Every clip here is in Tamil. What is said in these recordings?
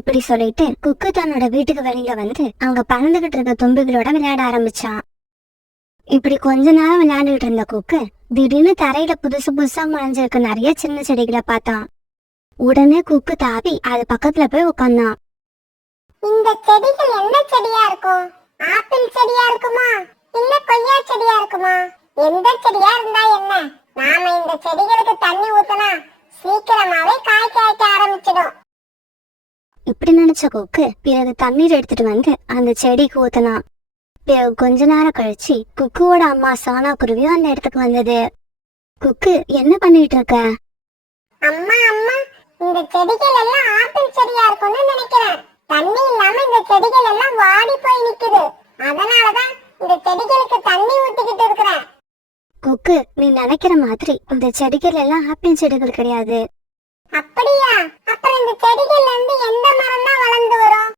இப்படி சொல்லிட்டு குக்கு தன்னோட வீட்டுக்கு வெளியில வந்து அங்க பறந்துகிட்டு இருக்க தும்பிகளோட விளையாட ஆரம்பிச்சான். இப்படி கொஞ்ச நேரம் விளையாண்டுட்டு இருந்த குக்கு திடீர்னு தரையில புதுசு புதுசா முளைஞ்சிருக்க நிறைய சின்ன செடிகளை பார்த்தான். உடனே குக்கு தாவி அது பக்கத்துல போய் உட்கார்ந்தான். இந்த செடிகள் என்ன செடியா இருக்கும்? ஆப்பிள் செடியா இருக்குமா இல்ல கொய்யா செடியா இருக்குமா? எந்த செடியா இருந்தா என்ன? நாம இந்த செடிகளுக்கு தண்ணி ஊத்தினா சீக்கிரமாவே காய் காய்க்க ஆரம்பிச்சிடும். இப்படி நினைச்ச குக்கு பிறகு தண்ணீர் எடுத்துட்டு வந்து அந்த செடிக்கு ஊத்தினான். பிறகு கொஞ்ச நேரம் கழிச்சு குக்குவோட அம்மா சோனா குருவியும் அந்த இடத்துக்கு வந்தது. குக்கு, என்ன பண்ணிட்டு இருக்க? அம்மா அம்மா, இந்த செடிகள் எல்லாம் ஆப்பிள் செடியா இருக்கும்னு நினைக்கிறேன். தண்ணி இல்லாம இந்த செடிகள் எல்லாம் வாடி போய் நிக்குது. அதனாலதான் இந்த செடிகளுக்கு தண்ணி ஊத்திக்கிட்டு இருக்கிறேன். குக்கு, நீ நினைக்கிற மாதிரி இந்த செடிகள் எல்லாம் ஆப்பிள் செடிகள் கிடையாது. அப்படியா? அப்புறம் இந்த செடிகள்ல இருந்து எந்த மரம் தான் வளர்ந்து வரும்?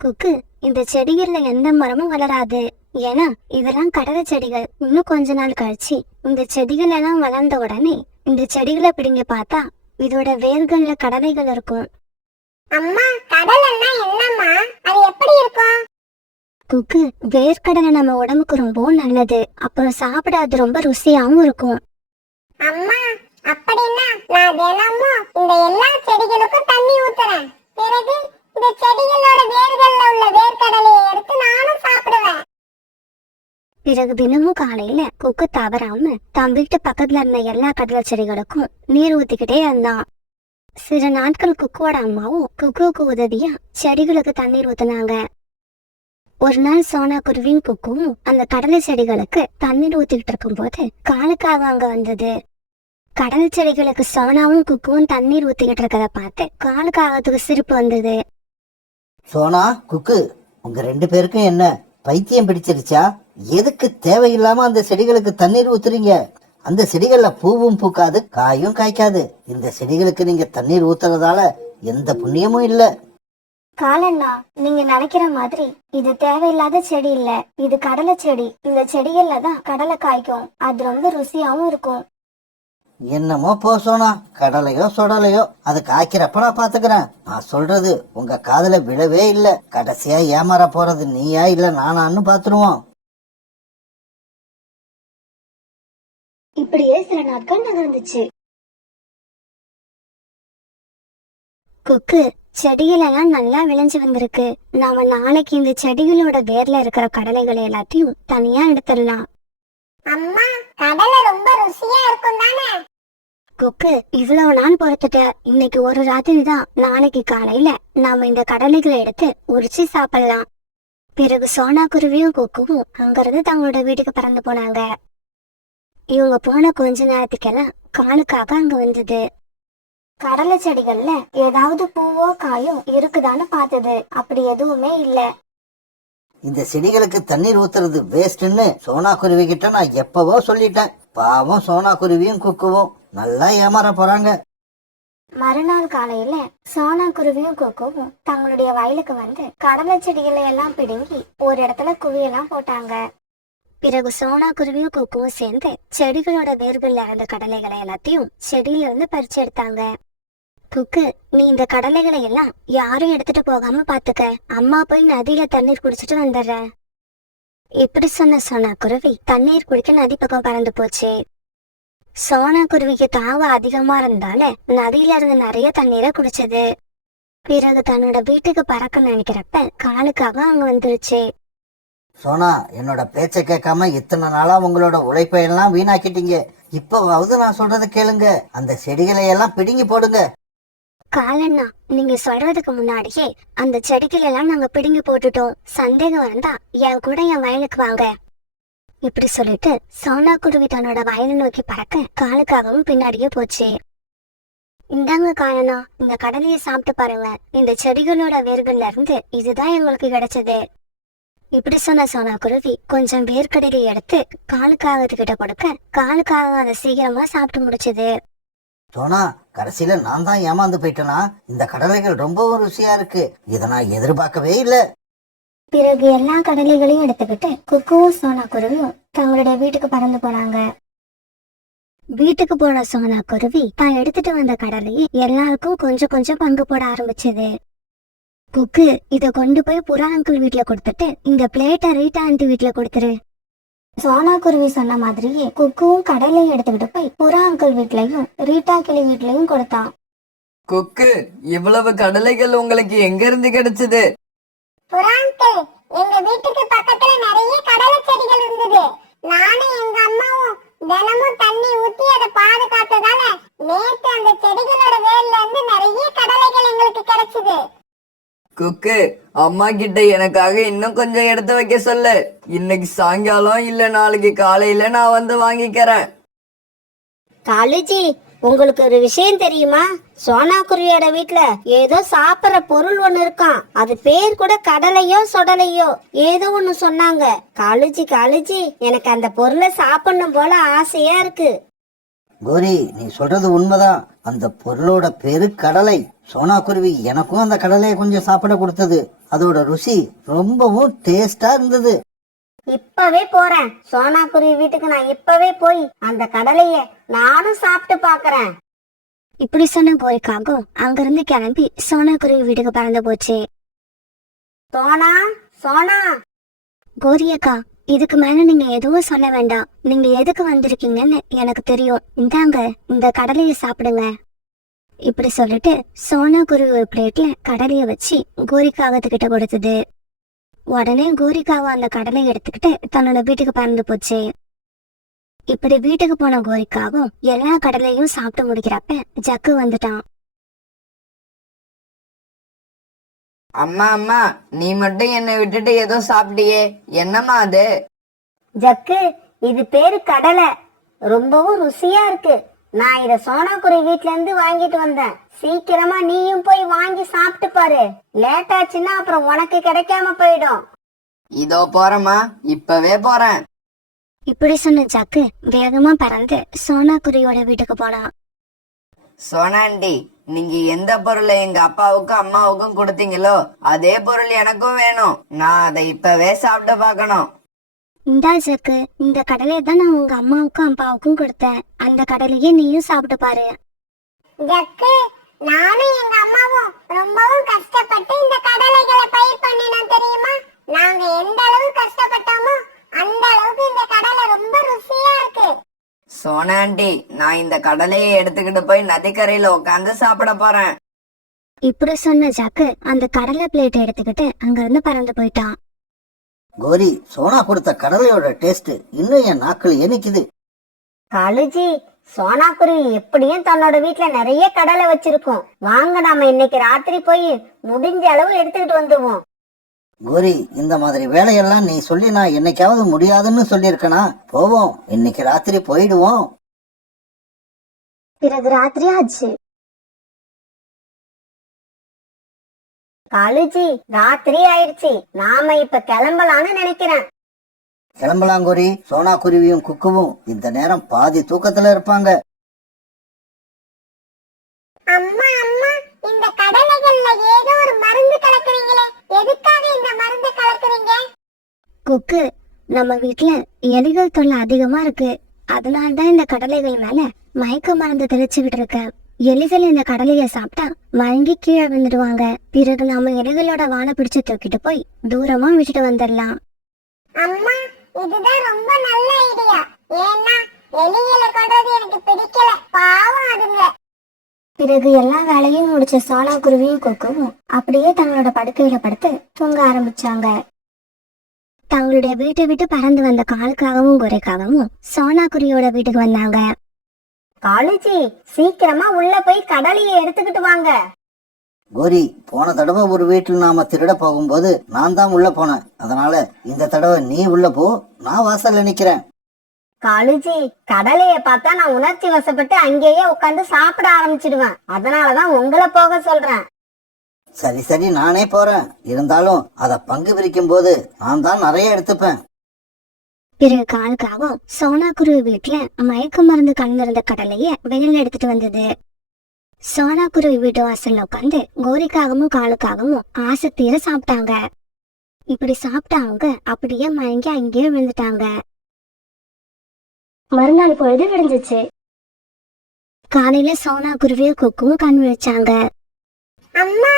குக்கு, இந்த செடிகள்ல எந்த மரமும் வளராது. ஏன்னா இதெல்லாம் கடலை செடிகள். இன்னும் கொஞ்ச நாள் கழிச்சு இந்த செடிகள் எல்லாம் வளர்ந்த உடனே இந்த செடிகளை பிடிங்க பார்த்தா இதோட வேர்கள்ல கடலைகள் இருக்கும். அம்மா, கடலைன்னா என்னம்மா? அது எப்படி இருக்கும்? குக்கு, வேர்க்கடலை நம்ம உடம்புக்கு ரொம்ப நல்லது. அப்புறம் சாப்பிட அது ரொம்ப ருசியாவும் இருக்கும். அம்மா, அப்படின்னா நான் தினமும் இந்த எல்லா செடிகளுக்கும் தண்ணி ஊத்துறேன். பிறகு இந்த செடிகளோட வேர்கள்ல உள்ள வேர்க்கடலையை எடுத்து நானும் சாப்பிடுவேன். பிறகு தினமும் காலையில குக்கு தவறாம தம் வீட்டு பக்கத்துல இருந்த எல்லா கடலை செடிகளுக்கும் நீர் ஊத்திக்கிட்டே இருந்தான். சில நாட்கள் குக்குவோட அம்மாவும் குக்குவுக்கு உதவியா செடிகளுக்கு தண்ணீர் ஊத்தினாங்க. ஒரு நாள் சோனா குருவியும் குக்குவும் அந்த கடலை செடிகளுக்கு தண்ணீர் ஊத்திக்கிட்டு இருக்கும் போது காலுக்காக அங்க வந்தது. கடலை செடிகளுக்கு சோனாவும் குக்குவும் தண்ணீர் ஊத்திக்கிட்டு இருக்கத பார்த்து காலுக்காகத்துக்கு சிரிப்பு வந்தது. சோனா, குக்கு, உங்க 2 பேருக்கும் என்ன பைத்தியம் பிடிச்சிருச்சா? எதுக்கு தேவையில்லாம அந்த செடிகளுக்கு தண்ணீர் ஊத்துறீங்க? அந்த செடிகள்ல பூவும் பூக்காது, காயும் காய்க்காது. இந்த செடிகளுக்கு நீங்க தண்ணீர் ஊத்துறதால எந்த புண்ணியமும் இல்ல. காலண்ணா, நீங்க நினைக்கிற மாதிரி இது தேவையில்லாத செடி இல்ல. இது கடலை செடி. இந்த செடிகள்ல தான் கடலை காய்க்கும். அது ரொம்ப ருசியாவும் இருக்கும். என்னமோ போ சோனா, கடலையோ சொடலையோ அது காய்க்கிறப்ப நான் பாத்துக்கிறேன். நான் சொல்றது உங்க காதுல விழவே இல்ல. கடைசியா ஏமாற போறது நீயா இல்ல நானான்னு பாத்துருவோம். இப்படியே சில நாட்கள் நகர்ந்துச்சு. குக்கு, செடிகள் எல்லாம் நல்லா விளைஞ்சு வந்திருக்கு. நாம நாளைக்கு இந்த செடிகளோட வேர்ல இருக்கிற கடலைகள் எல்லாத்தையும் தனியா எடுத்துடலாம். அம்மா, கடலை ரொம்ப ருசியா இருக்கும் தானே? குக்கு, இவ்வளவு நாள் பொறுத்துட்ட. இன்னைக்கு ஒரு ராத்திரி தான். நாளைக்கு காலையில நாம இந்த கடலைகளை எடுத்து உரிச்சு சாப்பிடலாம். பிறகு சோனா குருவியும் குக்குவும் அங்கிருந்து தங்களோட வீட்டுக்கு பறந்து போனாங்க. இவங்க போன கொஞ்ச நேரத்துக்கெல்லாம் காலுக்காக அங்க வந்தது. கடலை செடிகள்ல ஏதாவது பூவோ காயோ இருக்குதான்னு பார்த்தது. அப்படி எதுவுமே இல்ல. இந்த செடிகளுக்கு தண்ணீர் ஊத்துறது வேஸ்ட்ன்னு சோனா குருவி கிட்ட நான் எப்பவோ சொல்லிட்டேன். பாவம் சோனா குருவியும் குக்குவும் நல்லா ஏமாற போறாங்க. மறுநாள் காலையில சோனா குருவியும் குக்குவும் தங்களுடைய வயலுக்கு வந்து கடலை செடிகளை எல்லாம் பிடுங்கி ஒரு இடத்துல குவியெல்லாம் போட்டாங்க. பிறகு சோனா குருவியும் குக்குவும் சேர்ந்து செடிகளோட வேர்கள்ல இருந்த கடலைகளை எல்லாத்தையும் செடியில இருந்து பறிச்சு எடுத்தாங்க. குக்கு, நீ இந்த கடலைகளை எல்லாம் யாரும் எடுத்துட்டு போகாம பாத்துக்க. அம்மா போய் நதியில தண்ணீர் குடிச்சிட்டு வந்துடுற. இப்படி சொன்ன சோனா குருவி தண்ணீர் குடிக்க நதி பக்கம் பறந்து போச்சு. சோனா குருவிக்கு தாகம் அதிகமா இருந்தால நதியில இருந்து நிறைய தண்ணீரை குடிச்சது. பிறகு தன்னோட வீட்டுக்கு பறக்க நினைக்கிறப்ப காலுக்காக அங்க வந்துருச்சு. சோனா, என்னோட பேச்ச கேட்காம இத்தனை நாளா உங்களோட உழைப்பை எல்லாம் வீணாக்கிட்டீங்க. இப்பவாவது நான் சொல்றதை கேளுங்க. அந்த செடிகளை எல்லாம் பிடுங்கி போடுங்க. காலண்ணா, நீங்க சொல்றதுக்கு முன்னாடியே அந்த செடிகள் எல்லாம் நாங்க பிடுங்கி போட்டுட்டோம். சந்தேகம் வந்தா என் கூட என் வயலுக்கு வாங்க. இப்படி சொல்லிட்டு சோனா குருவி தன்னோட வயலை நோக்கி பறக்க காலுக்காகவும் பின்னாடியே போச்சு. இந்தாங்க காலண்ணா, இந்த கடலையை சாப்பிட்டு பாருங்க. இந்த செடிகளோட வேர்கள்ல இருந்து இதுதான் எங்களுக்கு கிடைச்சது. இப்படி சொன்ன சோனா குருவி கொஞ்சம் வேர்க்கடலை எடுத்து காலுக்காகத்துக்கிட்ட கொடுக்க காலுக்காக அதை சீக்கிரமா சாப்பிட்டு முடிச்சது. சோனா, கடைசியில நான் தான் ஏமாந்து போயிட்டேனா? இந்த கடலைகள் ரொம்பவும் ருசியா இருக்கு. இதை நான் எதிர்பார்க்கவே இல்ல. பிறகு எல்லா கடலைகளையும் எடுத்துக்கிட்டு குக்குவும் சோனா குருவியும் தங்களுடைய வீட்டுக்கு பறந்து போனாங்க. வீட்டுக்கு போன சோனா குருவி தான் எடுத்துட்டு வந்த கடலையை எல்லாருக்கும் கொஞ்சம் கொஞ்சம் பங்கு போட ஆரம்பிச்சது. குக்கு இத கொண்டு போய் புறா அங்கிள் வீட்ல கொடுத்துட்டு இந்த பிளேட்டை ரீட்டா ஆண்டி வீட்ல கொடுத்துரு. சோனா குருவி சொன்ன மாதிரியே குக்குவும் கடலையும் எடுத்துக்கிட்டு போய் புறா அங்கிள் வீட்லயும் ரீட்டா கிளி வீட்லயும் கொடுத்தான். குக்கு, இவ்வளவு கடலைகள் உங்களுக்கு எங்க இருந்து கிடைச்சது? புறாங்கள், எங்க வீட்டுக்கு பக்கத்துல நிறைய கடலை செடிகள் இருந்தது. நானும் எங்க அம்மாவும் தினமும் தண்ணி ஊத்தி அதை பாதுகாத்ததால நேத்து அந்த செடிகளோட வேர்ல இருந்து நிறைய கடலைகள் எங்களுக்கு கிடைச்சது. குக்கு, அம்மா கிட்ட எனக்காக இன்னும் கொஞ்சம் எடுத்து வைக்க சொல்லு. இன்னைக்கு சாயங்காலம் இல்ல நாளைக்கு காலையில நான் வந்து வாங்கிக்கிறேன். காலுஜி, உங்களுக்கு ஒரு விஷயம் தெரியுமா? சோனா குருவியோட வீட்ல ஏதோ சாப்பிடுற பொருள் ஒண்ணு இருக்கான். அது பேர் கூட கடலையோ சொடலையோ ஏதோ ஒண்ணு சொன்னாங்க. காலுஜி, எனக்கு அந்த பொருளை சாப்பிடணும் போல ஆசையா இருக்கு. கோரி, நீ சொல்றது உண்மைதான். அந்த பொருளோட பேரு கடலை. சோனா குருவி எனக்கும் அந்த கடலையை கொஞ்சம் சாப்பிட கொடுத்தது. அதோட ருசி ரொம்பவும் டேஸ்டா இருந்தது. இப்பவே போறேன். சோனா குருவி வீட்டுக்கு நான் இப்பவே போய் அந்த கடலைய நானும் சாப்பிட்டு பாக்குறேன். இப்படி சொன்ன கோரிக்காகும் அங்கிருந்து கிளம்பி சோனா குருவி வீட்டுக்கு பறந்து போச்சு. சோனா கோரியக்கா, இதுக்கு மேல நீங்க எதுவும் சொல்ல வேண்டாம். நீங்க எதுக்கு வந்திருக்கீங்கன்னு எனக்கு தெரியும். இந்தாங்க, இந்த கடலைய சாப்பிடுங்க. இப்படி சொல்லிட்டு சோனா குருவி ஒரு பிளேட்ல கடலைய வச்சு கோரிக்காகத்துக்கிட்ட கொடுத்தது. உடனே கோரிக்காவை அந்த கடலையை எடுத்துக்கிட்டு தன்னோட வீட்டுக்கு பறந்து போச்சு. இப்படி வீட்டுக்கு போன கோரிக்காவும் எல்லா கடலையும் சாப்பிட்டு முடிக்கிறப்ப ஜக்கு வந்துட்டான். அம்மா, நீ மட்டும் என்னை விட்டுட்டு ஏதோ சாப்பிட்டியே, என்னம்மா அது? ஜக்கு, இது பேரு கடலை. ரொம்பவும் ருசியா இருக்கு. நான் இத சோனா குருவி வீட்ல இருந்து வாங்கிட்டு வந்தேன். சீக்கிரமா நீயும் போய் வாங்கி சாப்பிட்டு பாரு. லேட் ஆச்சுன்னா அப்புறம் உனக்கு கிடைக்காம போயிடும். இதோ போறேம்மா, இப்பவே போறேன். இப்படி சொன்ன ஜக்கு வேகமா பறந்து சோனா குருவியோட வீட்டுக்கு போனான். சோனாண்டி, நீங்க எந்த பொருளை எங்க அப்பாவுக்கும் அம்மாவுக்கும் கொடுத்தீங்களோ அதே பொருள் எனக்கும் வேணும். நான் அதை இப்பவே சாப்பிட்டு பார்க்கணும். இந்தா ஜக்கு, இந்த கடலையை தான் நான் உங்க அம்மாவுக்கும் அப்பாவுக்கும் கொடுத்தேன். அந்த கடலையே நீயும் சாப்பிட்டு பாரு. ஜக்கு, நானும் எங்க அம்மாவும் ரொம்பவும் கஷ்டப்பட்டு இந்த கடலைகளை பயிர் பண்ணினோம் தெரியுமா? நாங்க எந்த அளவு கஷ்டப்பட்டோமோ அந்த அளவுக்கு இந்த கடலை ரொம்ப ருசியா இருக்கு. சோனாண்டி, நான் இந்த கடலையை எடுத்துக்கிட்டு போய் நதிக்கரையில உட்காந்து சாப்பிட போறேன். இப்படி சொன்ன ஜக்கு அந்த கடலை பிளேட் எடுத்துக்கிட்டு அங்க இருந்து பறந்து போயிட்டான். கோரி, சோனா கொடுத்த கடலையோட டேஸ்ட் இன்னும் என் நாக்குல இனிக்குது. காலுஜி, சோனா குருவி எப்படியும் தன்னோட வீட்ல நிறைய கடலை வச்சிருக்கோம். வாங்க நாம இன்னைக்கு ராத்திரி போய் முடிஞ்ச அளவு எடுத்துக்கிட்டு வந்துருவோம். கோரி, இந்த மாதிரி வேலையெல்லாம் நீ சொல்லி நான் என்னைக்காவது முடியாதுன்னு சொல்லியிருக்கனா? போவோம், இன்னைக்கு ராத்திரி போயிடுவோம். பிறகு ராத்திரி ஆச்சு. காலுஜி, ராத்திரி ஆயிடுச்சு. நாம இப்ப கிளம்பலான்னு நினைக்கிறேன். கிளம்பலாம் கோரி. சோனா குருவியும் குக்குவும் இந்த நேரம் பாதி தூக்கத்துல இருப்பாங்க. அம்மா, இந்த கடலைகள்ல ஏதோ ஒரு மருந்து கலக்குறீங்களே, எதுக்காக இந்த மருந்து கலக்குறீங்க? குக்கு, நம்ம வீட்ல எலிகள் தொல்லை அதிகமா இருக்கு. அதனால்தான் இந்த கடலைகள் மேல மயக்க மருந்து தெளிச்சுக்கிட்டு இருக்க. எலிகள் இந்த கடலைய சாப்பிட்டா மயங்கி கீழே விழுந்துடுவாங்க. பிறகு நாம எலிகளோட வாழை பிடிச்சு தூக்கிட்டு போய் தூரமா விட்டுட்டு வந்துடலாம். அம்மா, இதுதான் ரொம்ப நல்ல ஐடியா. ஏன்னா எலிகளை கொல்றது எனக்கு பிடிக்கல, பாவம் அதுங்க. பிறகு எல்லா வேலையும் முடிச்ச சோனா குருவியும் கொக்குவும் அப்படியே தங்களோட படுக்கையில படுத்து தூங்க ஆரம்பிச்சாங்க. தங்களுடைய வீட்டை விட்டு பறந்து வந்த காலுக்காகவும் குறைக்காகவும் சோனா குருவியோட வீட்டுக்கு வந்தாங்க. காலுஜி, சீக்கிரமா உள்ள போய் கடலையை எடுத்துக்கிட்டு வாங்க. கோரி, போன தடவை ஒரு வீட்டில் நாம திருட போகும்போது நான் தான் உள்ள போனேன். அதனால இந்த தடவை நீ உள்ள போ, நான் வாசல்ல நிக்கிறேன். காலுஜி, கடலைய பார்த்தா நான் உணர்ச்சி வசப்பட்டு அங்கேயே உட்காந்து சாப்பிட ஆரம்பிச்சிடுவேன். அதனாலதான் உங்களை போக சொல்றேன். சரி, நானே போறேன். இருந்தாலும் அத பங்கு பிரிக்கும் போது நான் தான் நிறைய எடுத்துப்பேன். பிறகு காலுக்காகவும் சோனா குருவி வீட்டுல மயக்க மருந்து கலந்திருந்த கடலைய வெளியில எடுத்துட்டு வந்தது. சோனா குருவி வீட்டு வாசல்ல உட்காந்து கோரிக்காகவும் காலுக்காகவும் ஆசைத்தீர சாப்பிட்டாங்க. இப்படி சாப்பிட்டாங்க அப்படியே மயங்கி அங்கேயே விழுந்துட்டாங்க. மறுநாள் பொழுது விடிஞ்சிச்சு. காலையில சோனா குருவிய கொக்கும் கண் விழிச்சாங்க. அம்மா,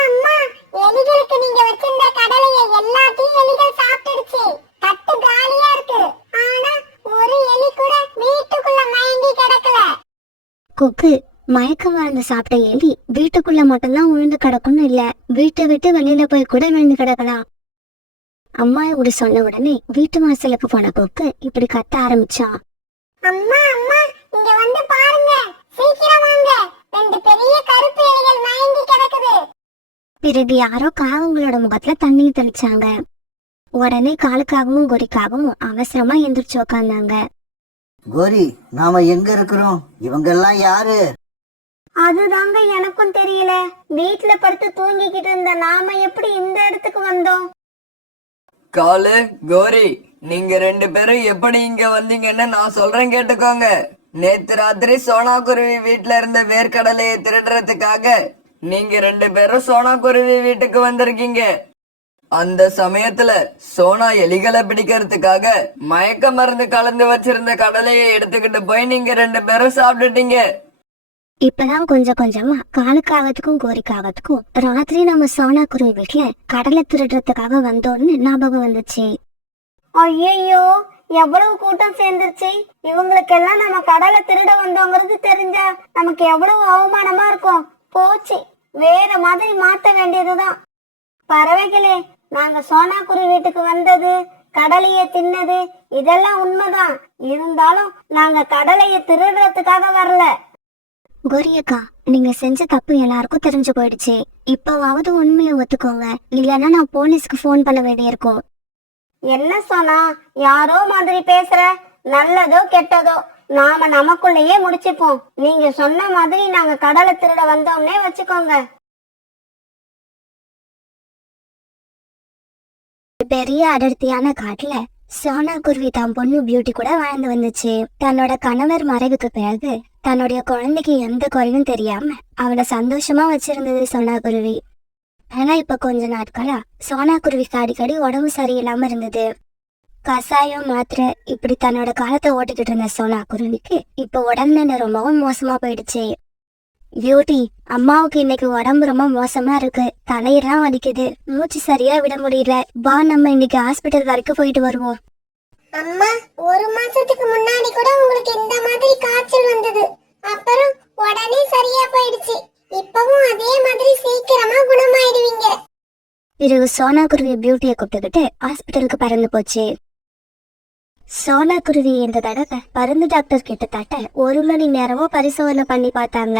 எலிகளுக்கு நீங்க வச்சிருந்த கடலையை எல்லாத்தையும் எலிகள் சாப்பிட்டுடுச்சு. தட்டு காலியா இருக்கு. ஆனா ஒரு எலி கூட வீட்டுக்குள்ள மயங்கி கிடக்கல. கொக்கு, மயக்க மருந்து சாப்பிட்ட எலி வீட்டுக்குள்ள மட்டும்தான் விழுந்து கிடக்கும்னு இல்ல, வீட்டை விட்டு வெளியில போய் கூட விழுந்து கிடக்கலாம். அம்மா இப்படி சொன்ன உடனே வீட்டு வாசலுக்கு போன கொக்கு இப்படி கத்த ஆரம்பிச்சான். அம்மா அம்மா, இங்க வந்து பாருங்க, சீக்கிரம் வாங்க, 2 பெரிய கருப்பு எலிகள் மயங்கி கிடக்குது. பிறகு யாரோ காகங்களோட முகத்துல தண்ணீர் தெளிச்சாங்க. உடனே காலுக்காகவும் கோரிக்காகவும் அவசரமா எந்திரிச்சு உக்காந்தாங்க. கோரி, நாம எங்க இருக்கிறோம்? இவங்கெல்லாம் யாரு? அதுதாங்க எனக்கும் தெரியல. வீட்டுல படுத்து தூங்கிக்கிட்டு இருந்த நாம எப்படி இந்த இடத்துக்கு வந்தோம்? காலு, கோரி, நீங்க 2 பேரும் எப்படி இங்க வந்தீங்கன்னு நான் சொல்றேன் கேட்டுக்கோங்க. நேத்து ராத்திரி சோனா குருவி வீட்டுல இருந்த வேர்க்கடலையை திருடுறதுக்காக நீங்க 2 பேரும் சோனா குருவி வீட்டுக்கு வந்திருக்கீங்க. அந்த சமயத்துல சோனா எலிகளை பிடிக்கிறதுக்காக மயக்க மருந்து கலந்து வச்சிருந்த கடலையை எடுத்துக்கிட்டு போய் நீங்க 2 பேரும் சாப்பிட்டுட்டீங்க. இப்பதான் கொஞ்சம் கொஞ்சமா காலுக்காகத்துக்கும் கோரிக்காகத்துக்கும் ராத்திரி நம்ம சோனா குருவி வீட்டுல கடலை திருடுறதுக்காக வந்தோம்னு ஞாபகம் வந்துச்சு. ஐயோ, எவ்வளவு கூட்டம் சேர்ந்துருச்சு. இவங்களுக்கெல்லாம் நம்ம கடலை திருட வந்தோங்கிறது தெரிஞ்சா நமக்கு எவ்வளவு அவமானமா இருக்கும். போச்சு, வேற மாதிரி மாத்த வேண்டியதுதான். பறவைகளே, நாங்க சோனா குருவி வீட்டுக்கு வந்தது, கடலையை தின்னது இதெல்லாம் உண்மைதான். இருந்தாலும் நாங்க கடலையை திருடுறதுக்காக வரல. கோரியக்கா, நீங்க செஞ்ச தப்பு எல்லாருக்கும் தெரிஞ்சு போயிடுச்சு. இப்பவாவது உண்மையை ஒத்துக்கோங்க, இல்லைன்னா நான் போலீஸ்க்கு போன் பண்ண வேண்டியிருக்கும். என்ன சொன்னா யாரோ மாதிரி பேசுற? நல்லதோ கெட்டதோ நாம நமக்குள்ளேயே முடிச்சுப்போம். நீங்க சொன்ன மாதிரி நாங்க கடலை திருட வந்தோம்னே வச்சுக்கோங்க. பெரிய அடர்த்தியான காட்டுல சோனா குருவி தான் பொண்ணு பியூட்டி கூட வாழ்ந்து வந்துச்சு. தன்னோட கணவர் மறைவுக்கு பிறகு தன்னுடைய குழந்தைக்கு எந்த குறையும் தெரியாம அவளை சந்தோஷமா வச்சிருந்தது சோனா குருவி. ஆனா இப்ப கொஞ்ச நாட்களா சோனா குருவிக்கு அடிக்கடி உடம்பு சரியில்லாம இருந்தது. கசாயம், மாத்திரை இப்படி தன்னோட காலத்தை ஓட்டிக்கிட்டு இருந்த சோனா குருவிக்கு இப்ப உடல்நிலை ரொம்பவும் மோசமா போயிடுச்சு. பியூட்டி, அம்மாவுக்கு இன்னைக்கு உடம்பு ரொம்ப மோசமா இருக்கு. தலையெல்லாம் வலிக்குது, மூச்சு சரியா விட முடியல. வா, நம்ம இன்னைக்கு ஹாஸ்பிட்டல் வரைக்கும் போயிட்டு வருவோம். அம்மா, 1 மாசத்துக்கு முன்னாடி கூட உங்களுக்கு இந்த மாதிரி காய்ச்சல் வந்தது. அப்புறம் உடனே சரியா போயிடுச்சு. இப்பவும் அதே மாதிரி சீக்கிரமா குணமாயிடுவீங்க. பிறகு சோனா குருவி பியூட்டியை கூப்பிட்டுக்கிட்டு ஹாஸ்பிட்டலுக்கு பறந்து போச்சு. சோனா குருவி இந்த தடவை பருந்து டாக்டர் கிட்டத்தட்ட 1 மணி நேரமும் பரிசோதனை பண்ணி பார்த்தாங்க.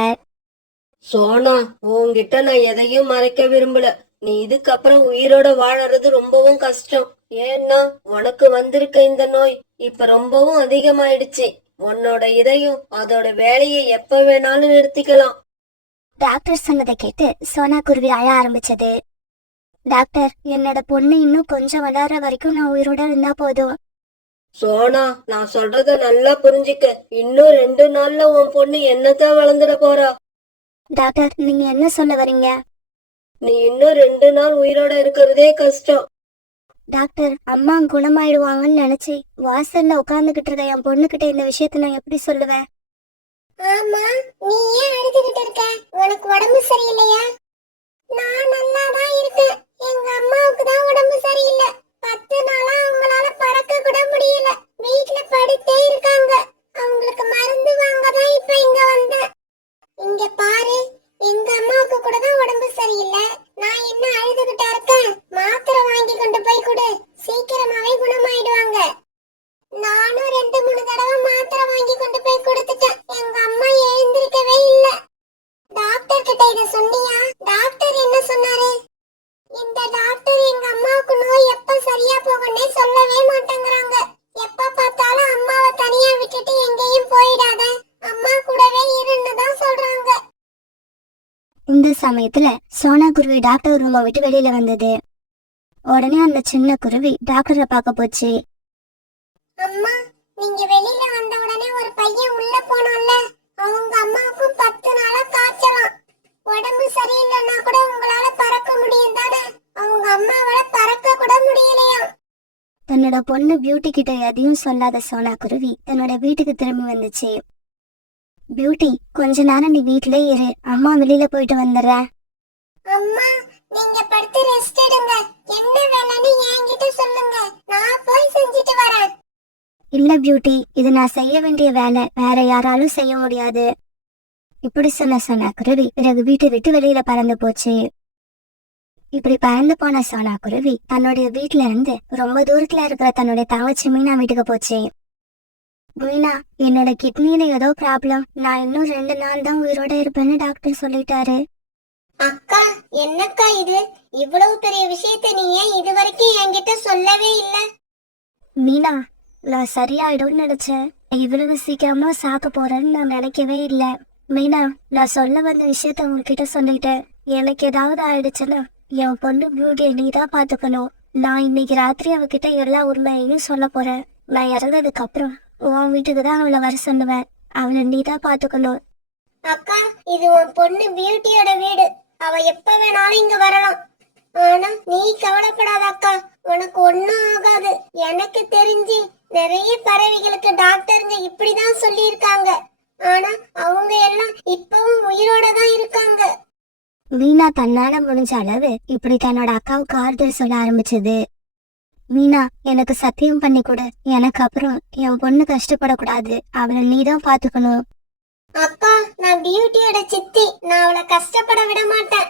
சோனா, உன்கிட்ட நான் எதையும் மறைக்க விரும்பல. நீ இதுக்கப்புறம் உயிரோட வாழறது ரொம்பவும் கஷ்டம். ஏன்னா உனக்கு வந்திருக்க இந்த நோய் இப்ப ரொம்பவும் அதிகமாயிடுச்சு. உன்னோட இதயம் அதோட வேலையை எப்ப வேணாலும் நிறுத்திக்கலாம். டாக்டர் சொன்னதை கேட்டு சோனா குருவி அழ ஆரம்பிச்சது. டாக்டர், என்னோட பொண்ணு இன்னும் கொஞ்சம் வளர்ற வரைக்கும் நான் உயிரோட இருந்தா போதும். சோனா, நான் சொல்றத நல்லா புரிஞ்சுக்க. இன்னும் 2 நாள்ல உன் பொண்ணு என்னதான் வளர்ந்துட போறா. டாக்டர், நீங்க என்ன சொல்ல வரீங்க? நீ இன்னும் 2 நாள் உயிரோட இருக்கிறதே கஷ்டம். டாக்டர், அம்மா குணமாயிடுவாங்கன்னு நினைச்சு வாசல்ல உட்கார்ந்துகிட்டு இருக்க என் பொண்ணுகிட்ட இந்த விஷயத்த நான் எப்படி சொல்லுவேன்? ஆமா, நீ ஏன் அழுதுகிட்டு இருக்க? உனக்கு உடம்பு சரியில்லையா? நான் நல்லா தான் இருக்கேன். எங்க அம்மாவுக்கு தான் உடம்பு சரியில்லை. 10 நாளா அவங்களால பறக்க கூட முடியல. வீட்டுல படுத்தே இருக்காங்க. அவங்களுக்கு மருந்து வாங்க தான் இப்ப இங்க வந்தேன். இங்க பாரு, எங்க அம்மாவுக்கு கூட தான் உடம்பு சரியில்லை. நான் என்ன அழுதுகிட்டா இருக்கேன்? மாத்திரை வாங்கி கொண்டு போய் கொடு, சீக்கிரமாவே குணமாயிடுவாங்க. நானும் 2-3 தடவை மாத்திரை வாங்கி கொண்டு போய் கொடுத்துட்டேன். எங்க அம்மா எழுந்திருக்கவே இல்ல. டாக்டர் கிட்ட இத சொன்னியா? டாக்டர் என்ன சொன்னாரு? இந்த டாக்டர் எங்க அம்மாவுக்கு நோய் எப்ப சரியா போகும்னே சொல்லவே மாட்டேங்கறாங்க. எப்ப பார்த்தாலும் அம்மாவை தனியா விட்டுட்டு எங்கேயும் போயிடாத, அம்மா கூடவே இருன்னு தான் சொல்றாங்க. இந்த சமயத்துல சோனா குருவி டாக்டர் ரூமை விட்டு வெளியில வந்தது. உடனே அந்த சின்ன குருவி டாக்டரை பார்க்க போச்சு. அம்மா, நீங்க வெளியில வந்த உடனே ஒரு பையன் உள்ள போனான்ல, அவங்க அம்மாவுக்கு 10 நாளா காய்ச்சலாம். உடம்பு சரியில்லைன்னா கூட உங்களால பறக்க முடியும் தானே? அவங்க அம்மாவால பறக்க கூட முடியலையா? தன்னோட பொண்ணு பியூட்டி கிட்ட எதையும் சொல்லாத சோனா குருவி தன்னோட வீட்டுக்கு திரும்பி வந்துச்சு. பியூட்டி, கொஞ்ச நேரம் நீ வீட்லயே இரு, அம்மா வெளியில போயிட்டு வந்துடுற. அம்மா, நீங்க படுத்து ரெஸ்ட் எடுங்க. என்ன வேலைன்னு என்கிட்ட சொல்லுங்க, நான் போய் செஞ்சுட்டு வரேன். இல்ல பியூட்டி, இது நான் செய்ய வேண்டிய வேலை, வேற யாராலும் செய்ய முடியாது. இப்படி சொன்ன குருவி பிறகு வீட்டை விட்டு வெளியில பறந்து போச்சு. இப்படி பறந்து போன சோனா குருவி தன்னுடைய வீட்டுல இருந்து ரொம்ப தூரத்துல இருக்கிற தன்னுடைய தங்கச்சி மீனா வீட்டுக்கு போச்சு. மீனா, என்னோட கிட்னில ஏதோ ப்ராப்ளம், நான் இன்னும் 2 நாள் தான் உயிரோட இருப்பேன்னு டாக்டர் சொல்லிட்டாரு. அக்கா, என்னக்கா இது? இவ்வளவு பெரிய விஷயத்தை நீ ஏன் இது வரைக்கும் என்கிட்ட சொல்லவே இல்ல? மீனா, நான் சரியாயிடும்னு நினைச்சேன். இவ்வளவு சீக்கிரமா சாக்க போறேன்னு நான் நினைக்கவே இல்ல. மீனா, நான் சொல்ல வந்த விஷயத்த உங்ககிட்ட சொல்லிட்டேன். எனக்கு ஏதாவது ஆயிடுச்சுன்னா என் பொண்ணு பியூட்டியை நீ தான் பாத்துக்கணும். நான் இன்னைக்கு ராத்திரி அவகிட்ட எல்லா உண்மையையும் சொல்ல போறேன். நான் இறந்ததுக்கு அப்புறம் உன் வீட்டுக்கு தான் அவளை வர சொல்லுவேன். அவளை நீ தான் பாத்துக்கணும். அக்கா, இது உன் பொண்ணு பியூட்டியோட வீடு. அவ எப்ப வேணாலும் இங்க வரலாம். ஆனா நீ கவலைப்படாத அக்கா, உனக்கு ஒண்ணும் ஆகாது. எனக்கு தெரிஞ்சு நிறைய பறவைகளுக்கு டாக்டருங்க இப்படிதான் சொல்லியிருக்காங்க. ஆனா அவங்க எல்லாம் இப்பவும் உயிரோட தான் இருக்காங்க. மீனா தன்னால முடிஞ்ச அளவு இப்படி தன்னோட அக்காவுக்கு ஆறுதல் சொல்ல ஆரம்பிச்சது. மீனா, எனக்கு சத்தியம் பண்ணி கொடு. எனக்கு அப்புறம் என் பொண்ணு கஷ்டப்படக்கூடாது. அவளை நீ தான் பாத்துக்கணும். அக்கா, நான் பியூட்டியோட சித்தி. நான் அவளை கஷ்டப்பட விட மாட்டேன்.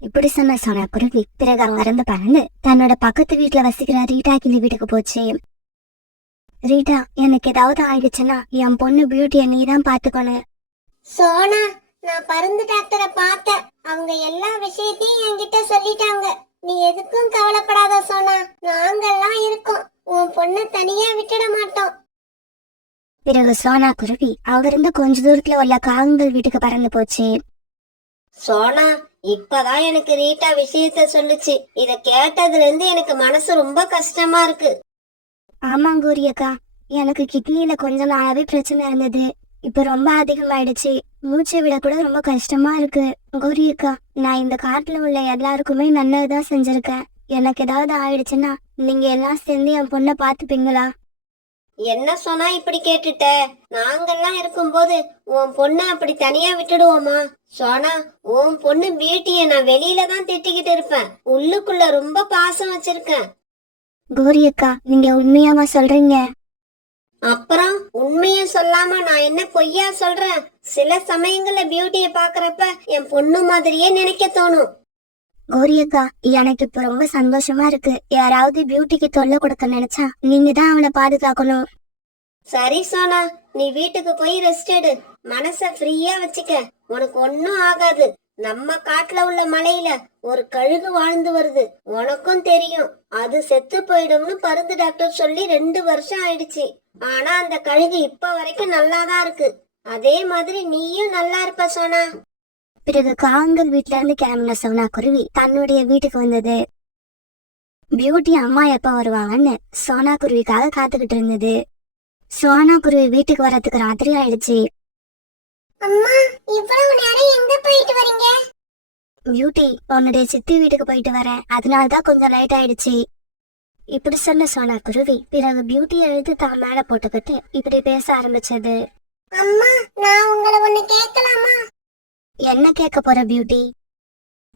இப்படி சொன்ன குருவி பிறகு அங்கிருந்து பறந்து தன்னோட பக்கத்து வீட்டுல வசிக்கிற ரீட்டா கிளி வீட்டுக்கு போச்சு. ரீட்டா, எனக்கு ஏதாவது ஆயிடுச்சுன்னா என் பொண்ணு பியூட்டியை நீ தான் பாத்துக்கணும். சோனா, நான் பருந்து டாக்டரை பார்த்தேன். அவங்க எல்லா விஷயத்தையும் என்கிட்ட சொல்லிட்டாங்க. நீ எதுக்கும் கவலைப்படாத சோனா, நாங்கெல்லாம் இருக்கோம். உன் பொண்ணை தனியா விட்டுட மாட்டோம். பிறகு சோனா குருவி அங்கிருந்து கொஞ்ச தூரத்துல உள்ள காகங்கள் வீட்டுக்கு பறந்து போச்சு. சோனா, இப்பதான் எனக்கு ரீட்டா விஷயத்த சொல்லுச்சு. இத கேட்டதுல இருந்து எனக்கு மனசு ரொம்ப கஷ்டமா இருக்கு. ஆமாங்கூரி அக்கா, எனக்கு கிட்னில கொஞ்ச நாளாவே பிரச்சனை இருந்தது. இப்ப ரொம்ப அதிகமாயிடுச்சு. மூச்சு விட கூட ரொம்ப கஷ்டமா இருக்கு. கௌரி அக்கா, நான் இந்த காட்டுல உள்ள எல்லாருக்குமே நல்லதுதான் செஞ்சிருக்கேன். எனக்கு ஏதாவது ஆயிடுச்சுன்னா நீங்க எல்லாம் சேர்ந்து என் பொண்ணை பாத்துப்பீங்களா? என்ன சொன்னா இப்படி கேட்டுட்ட? நாங்கெல்லாம் இருக்கும்போது உன் பொண்ணை அப்படி தனியா விட்டுடுவோமா? சோனா, உன் பொண்ணு பியூட்டிய நான் வெளியில தான் திட்டிக்கிட்டு இருப்பேன். உள்ளுக்குள்ள ரொம்ப பாசம் வச்சிருக்கேன். கௌரி அக்கா, நீங்க உண்மையாவா சொல்றீங்க? அப்புறம் உண்மைய சொல்லாம நான் என்ன பொய்யா சொல்றேன்? சில சமயங்கள்ல பியூட்டிய பாக்குறப்ப என் பொண்ணு மாதிரியே நினைக்க தோணும். கௌரி அக்கா, எனக்கு இப்ப ரொம்ப சந்தோஷமா இருக்கு. யாராவது பியூட்டிக்கு தொல்லை கொடுக்க நினைச்சா நீங்க தான் அவளை பாதுகாக்கணும். சரி சோனா, நீ வீட்டுக்கு போய் ரெஸ்ட் எடு. மனச ஃப்ரீயா வச்சுக்க. உனக்கு ஒன்னும் ஆகாது. நம்ம காட்டுல உள்ள மலையில ஒரு கழுகு வாழ்ந்து வருது. உனக்கும் தெரியும். அது செத்து போயிடும்னு பருந்து டாக்டர் சொல்லி 2 வருஷம் ஆயிடுச்சு. ஆனா அந்த கழுகு இப்ப வரைக்கும் நல்லாதான் இருக்கு. அதே மாதிரி நீயும் நல்லா இருப்ப சோனா. பிறகு காகங்கள் வீட்டுல இருந்து கிளம்பின சோனா குருவி தன்னுடைய வீட்டுக்கு வந்தது. பியூட்டி அம்மா எப்ப வருவாங்கன்னு சோனா குருவிக்காக காத்துக்கிட்டு இருந்தது. சோனா குருவி வீட்டுக்கு வரதுக்கு ராத்திரி ஆயிடுச்சு. அம்மா, இவ்வளவு நேரம் எங்க போயிட்டு வரீங்க? பியூட்டி, உன்னுடைய சித்தி வீட்டுக்கு போயிட்டு வரேன், அதனாலதான் கொஞ்சம் லேட் ஆயிடுச்சு. இப்படி சொன்ன சோனா குருவி பிறகு பியூட்டி எழுதி தான் மேல போட்டுக்கிட்டு இப்படி பேச ஆரம்பிச்சது. அம்மா, நான் உங்களை ஒண்ணு கேட்கலாமா? என்ன கேட்க போற பியூட்டி?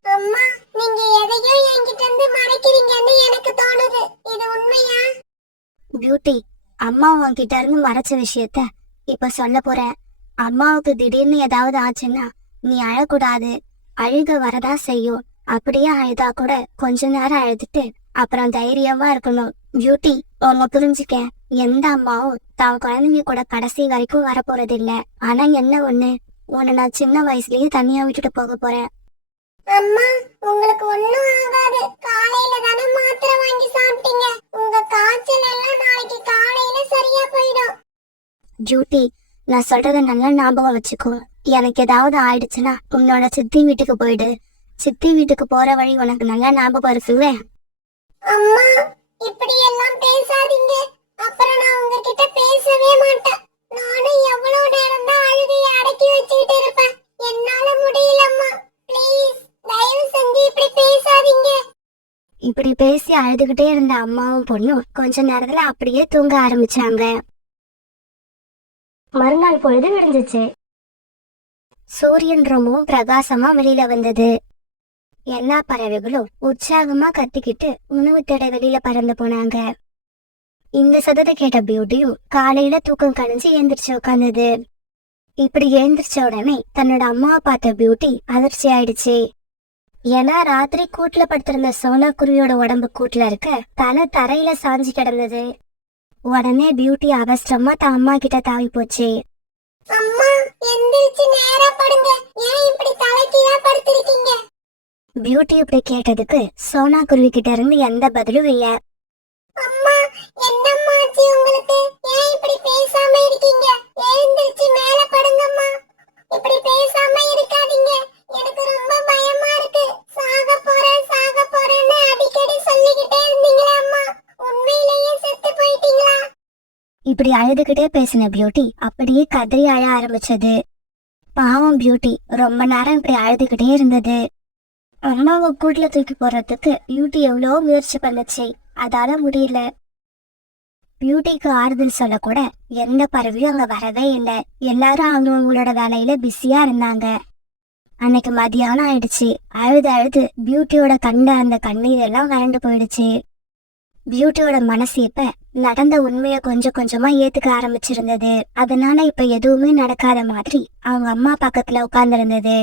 அம்மா, நீங்க எதையோ என்கிட்ட இருந்து மறைக்கிறீங்கன்னு எனக்கு தோணுது. இது உண்மையா? பியூட்டி, அம்மா உன்கிட்ட இருந்து மறைச்ச விஷயத்த இப்ப சொல்ல போறேன். அம்மாவுக்கு திடீர்னு ஏதாவது ஆச்சுன்னா நீ அழக்கூடாது. அழுக வரதா செய்யும். அப்படியே அழுதா கூட கொஞ்ச நேரம் அழுதுட்டு அப்புறம் தைரியமா இருக்கணும். பியூட்டி, உங்க புரிஞ்சுக்க, எந்த அம்மாவும் தான் குழந்தைங்க கூட கடைசி வரைக்கும் வரப்போறது இல்ல. ஆனா என்ன ஒண்ணு, உன்னை நான் சின்ன வயசுலயே தனியா விட்டுட்டு போக போறேன். அம்மா, உங்களுக்கு ஒண்ணும் ஆகாது. காலையில தானே மாத்திரை வாங்கி சாப்பிட்டீங்க. உங்க காய்ச்சல் எல்லாம் நாளைக்கு காலையில சரியா போயிடும். பியூட்டி, நான் சொல்றத நல்லா ஞாபகம் வச்சுக்கோ. எனக்கு ஏதாவது ஆயிடுச்சுன்னா உன்னோட சித்தி வீட்டுக்கு போயிடு. சித்தி வீட்டுக்கு போற வழி உனக்கு நல்லா ஞாபகம் இருக்குல்ல? அம்மா, இப்படி எல்லாம் பேசாதீங்க. அப்புறம் நான் உங்ககிட்ட பேசவே மாட்டேன். நானும் எவ்வளவு நேரம் தான் அழுகையை அடக்கி வச்சுக்கிட்டு இருப்பேன். என்னால முடியலம்மா. ப்ளீஸ், தயவு செஞ்சு இப்படி பேசாதீங்க. இப்படி பேசி அழுதுகிட்டே இருந்த அம்மாவும் பொண்ணும் கொஞ்ச நேரத்துல அப்படியே தூங்க ஆரம்பிச்சாங்க. மறுநாள் பொழுது விடிஞ்சிச்சு. சூரியன் ரொம்பவும் பிரகாசமா வெளியில வந்தது. எல்லா பறவைகளும் உற்சாகமா கத்திக்கிட்டு உணவு தேட வெளியில பறந்து போனாங்க. இந்த சத்தத்தை கேட்ட பியூட்டியும் காலையில தூக்கம் கணிஞ்சு எழுந்திரிச்சு உட்கார்ந்தது. இப்படி எழுந்திரிச்ச உடனே தன்னோட அம்மாவை பார்த்த பியூட்டி அதிர்ச்சி ஆயிடுச்சு. ஏன்னா ராத்திரி கூட்டுல படுத்திருந்த சோனா குருவியோட உடம்பு கூட்டுல இருக்க தலை தரையில சாஞ்சு கிடந்தது. உடனே பியூட்டி அவசரமா தான் அம்மா கிட்ட தாவி போச்சு. அம்மா எந்திரிச்சு நேரா படுங்க. ஏன் இப்படி தலைகீழா படுத்திருக்கீங்க? பியூட்டி இப்படி கேட்டதுக்கு சோனா குருவி கிட்ட இருந்து எந்த பதிலும் இல்ல. அம்மா என்னம்மா ஆச்சு உங்களுக்கு? ஏன் இப்படி பேசாம இருக்கீங்க? எழுந்திருச்சு மேல படுங்கம்மா. இப்படி பேசாம இருக்காதீங்க. எனக்கு ரொம்ப பயமா இருக்கு. சாக போறேன்னு அடிக்கடி சொல்லிக்கிட்டே இருந்தீங்களே அம்மா. உண்மையிலேயே செத்து போயிட்டீங்களா? இப்படி அழுதுகிட்டே பேசின பியூட்டி அப்படியே கதறி அழ ஆரம்பிச்சது. பாவம் பியூட்டி ரொம்ப நேரம் இப்படி அழுதுகிட்டே இருந்தது. அம்மாவை கூட்டுல தூக்கி போறதுக்கு பியூட்டி எவ்வளவோ முயற்சி பண்ணுச்சு, அதால முடியல. பியூட்டிக்கு ஆறுதல் சொல்ல கூட எந்த பறவையும் அங்க வரவே இல்லை. எல்லாரும் அவங்களோட வேலையில பிஸியா இருந்தாங்க. அன்னைக்கு மதியானம் ஆயிடுச்சு. அழுது அழுது பியூட்டியோட கண்ட அந்த கண்ணீர் எல்லாம் வறண்டு போயிடுச்சு. பியூட்டியோட மனசு இப்ப நடந்த உண்மைய கொஞ்சம் கொஞ்சமா ஏத்துக்க ஆரம்பிச்சிருந்தது. அதனால இப்ப எதுவுமே நடக்காத மாதிரி அவங்க அம்மா பக்கத்துல உட்கார்ந்து இருந்தது.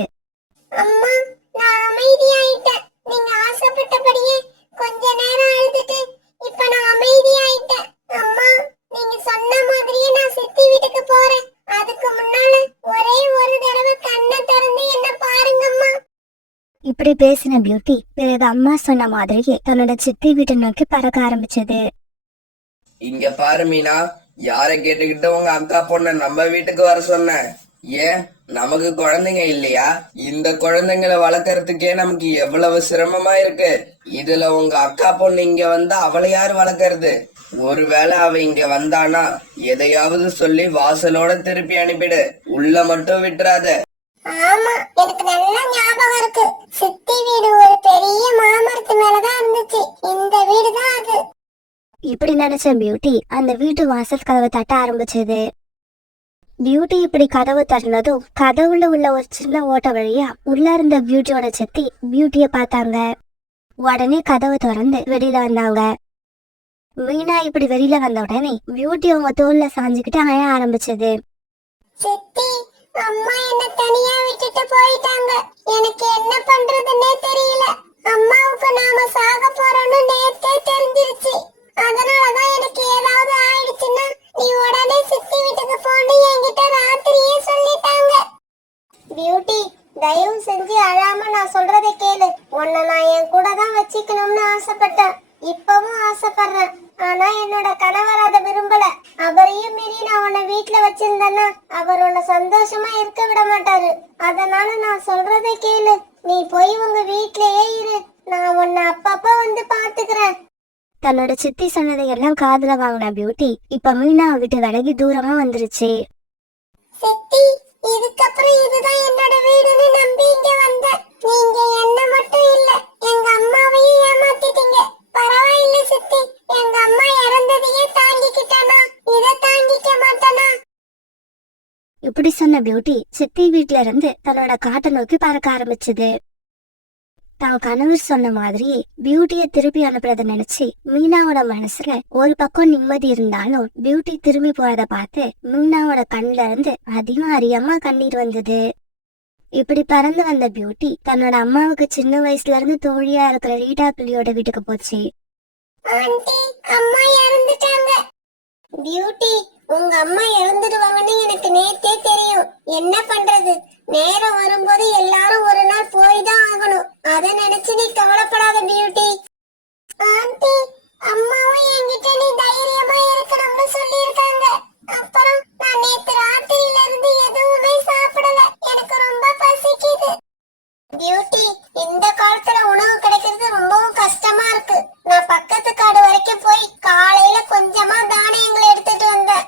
அம்மா நான் அமைதியாயிட்டேன். நீங்க ஆசைப்பட்டபடியே கொஞ்ச நேரம் அழுதுட்டு இப்ப நான் அமைதியாயிட்டேன். அம்மா நீங்க சொன்ன மாதிரியே நான் சித்தி வீட்டுக்கு போறேன். அதுக்கு முன்னால ஒரே ஒரு தடவை கண்ணை திறந்து என்ன பாருங்கம்மா. இப்படி பேசின பியூட்டி பிறகு அம்மா சொன்ன மாதிரியே தன்னோட சித்தி வீட்டை நோக்கி பறக்க ஆரம்பிச்சது. இங்க பாரு மீனா, யார கேட்டுக்கிட்டு உங்க அக்கா பொண்ண நம்ம வீட்டுக்கு வர சொன்ன? ஏன் நமக்கு குழந்தைங்க இல்லையா? இந்த குழந்தைங்களை வளர்க்கறதுக்கே நமக்கு எவ்வளவு சிரமமா இருக்கு. இதுல உங்க அக்கா பொண்ணு இங்க வந்தா அவளை யாரு வளர்க்கறது? ஒருவேளை அவ இங்க வந்தானா எதையாவது சொல்லி வாசலோட திருப்பி அனுப்பிடு. உள்ள மட்டும் விட்டுறாத. ஆமா எனக்கு நல்லா ஞாபகம் இருக்கு. சித்தி வீடு ஒரு பெரிய மாமரத்து மேலதான் இருந்துச்சு. இந்த வீடு தான் அது. இப்படி நினைச்ச பியூட்டி அந்த வீட்டு வாசல் கதவை தட்ட ஆரம்பிச்சது. பியூட்டி இப்படி கதவு தட்டினதும் கதவுல உள்ள ஒரு சின்ன ஓட்ட வழியா உள்ள இருந்த பியூட்டியோட சித்தி பியூட்டிய பார்த்தாங்க. உடனே கதவை திறந்து வெளியில வந்தாங்க. மீனா இப்படி வெளியில வந்த உடனே பியூட்டி அவங்க தோல்ல சாஞ்சுக்கிட்டு அழ ஆரம்பிச்சது. சித்தி அம்மா என்ன தனியா விட்டுட்டு போயிட்டாங்க. எனக்கு என்ன பண்றதுன்னே தெரியல. அம்மாவுக்கு நாம சாக போறோம்னு நேத்தே தெரிஞ்சிருச்சு. அதனாலதான் எனக்கு ஏதாவது ஆயிடுச்சுன்னா நீ உடனே சித்தி வீட்டுக்கு போன்னு என்கிட்ட ராத்திரியே சொல்லிட்டாங்க. பியூட்டி தயவு செஞ்சு அழாம நான் சொல்றதை கேளு. உன்னை நான் என் கூட தான் வச்சுக்கணும்னு ஆசைப்பட்டேன். இப்பவும் ஆசைப்படுறேன். ஆனா என்னோட கணவர் அதை விரும்பல. அவரையும் மீறி நான் உன்னை வீட்டுல வச்சிருந்தேன்னா அவர் உன்னை சந்தோஷமா இருக்க விட மாட்டாரு. அதனால நான் சொல்றதை கேளு. நீ போய் உங்க வீட்லயே இரு. நான் உன்னை அப்பப்ப வந்து பாத்துக்கிறேன். தன்னோட சித்தி சொன்னதை எல்லாம் காதுல வாங்கின பியூட்டி இப்ப மீனா விட்டு விலகி தூரமா வந்துருச்சு. சித்தி இதுக்கப்புறம் இதுதான் என்னோட வீடுன்னு நம்பி இங்க வந்தேன். நீங்க என்ன மட்டும் இல்ல எங்க அம்மாவையும் ஏமாத்திட்டீங்க. பரவாயில்ல சித்தி. எங்க அம்மா இறந்ததையே தாங்கிக்கிட்டானா இதை தாங்கிக்க மாட்டானா? இப்படி சொன்ன பியூட்டி சித்தி வீட்ல இருந்து தன்னோட காட்டை நோக்கி பறக்க ஆரம்பிச்சது. தான் கணவர் சொன்ன மாதிரி பியூட்டிய திருப்பி அனுப்புறத நினைச்சு மீனாவோட மனசுல ஒரு பக்கம் நிம்மதி இருந்தாலும் பியூட்டி திரும்பி போறத பார்த்து மீனாவோட கண்ணுல இருந்து அதிகம் அறியாம கண்ணீர் வந்தது. இப்படி பறந்து வந்த பியூட்டி தன்னோட அம்மாவுக்கு சின்ன வயசுல இருந்து தோழியா இருக்கிற ரீட்டா பிள்ளையோட வீட்டுக்கு போச்சு. ஆண்டி அம்மா இறந்துட்டாங்க. பியூட்டி உங்க அம்மா இறந்துடுவாங்கன்னு எனக்கு நேத்தே தெரியும். என்ன பண்றது? நேரம் வரும்போது எல்லாரும் ஒரு நாள் போய் தான் ஆகணும். அத நினைச்சு நீ கவலைப்படாத பியூட்டி. ஆண்டி அம்மாவும் என்கிட்ட நீ தைரியமா இருக்கணும்னு சொல்லியிருக்காங்க. அப்புறம் நான் நேத்து ராத்திரியில இருந்து எதுவுமே சாப்பிடல. எனக்கு ரொம்ப பசிக்குது. பியூட்டி இந்த காலத்துல உணவு கிடைக்கிறது ரொம்பவும் கஷ்டமா இருக்கு. நான் பக்கத்து காடு வரைக்கும் போய் காலையில கொஞ்சமா தானியங்களை எடுத்துட்டு வந்தேன்.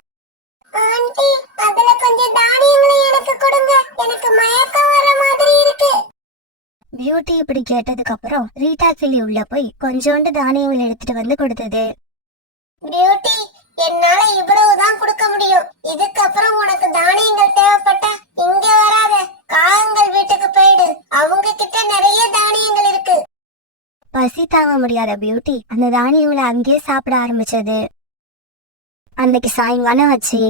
ஆண்டி அதுல கொஞ்சம் தானியங்களை எனக்கு கொடுங்க. எனக்கு மயக்கம் வர மாதிரி இருக்கு. பியூட்டி இப்படி கேட்டதுக்கு அப்புறம் ரீட்டா கிளி உள்ள போய் கொஞ்சோண்டு தானியங்கள் எடுத்துட்டு வந்து கொடுத்தது. பியூட்டி என்னால இவ்வளவுதான் கொடுக்க முடியும். இதுக்கப்புறம் உனக்கு தானியங்கள் தேவைப்பட்டா இங்க வராத. காகங்கள் வீட்டுக்கு போயிடு. அவங்க கிட்ட நிறைய தானியங்கள் இருக்கு. பசி தாங்க முடியாத பியூட்டி அந்த தானியங்களை அங்கேயே சாப்பிட ஆரம்பிச்சது. அன்னைக்கு சாயங்காலம் ஆச்சு.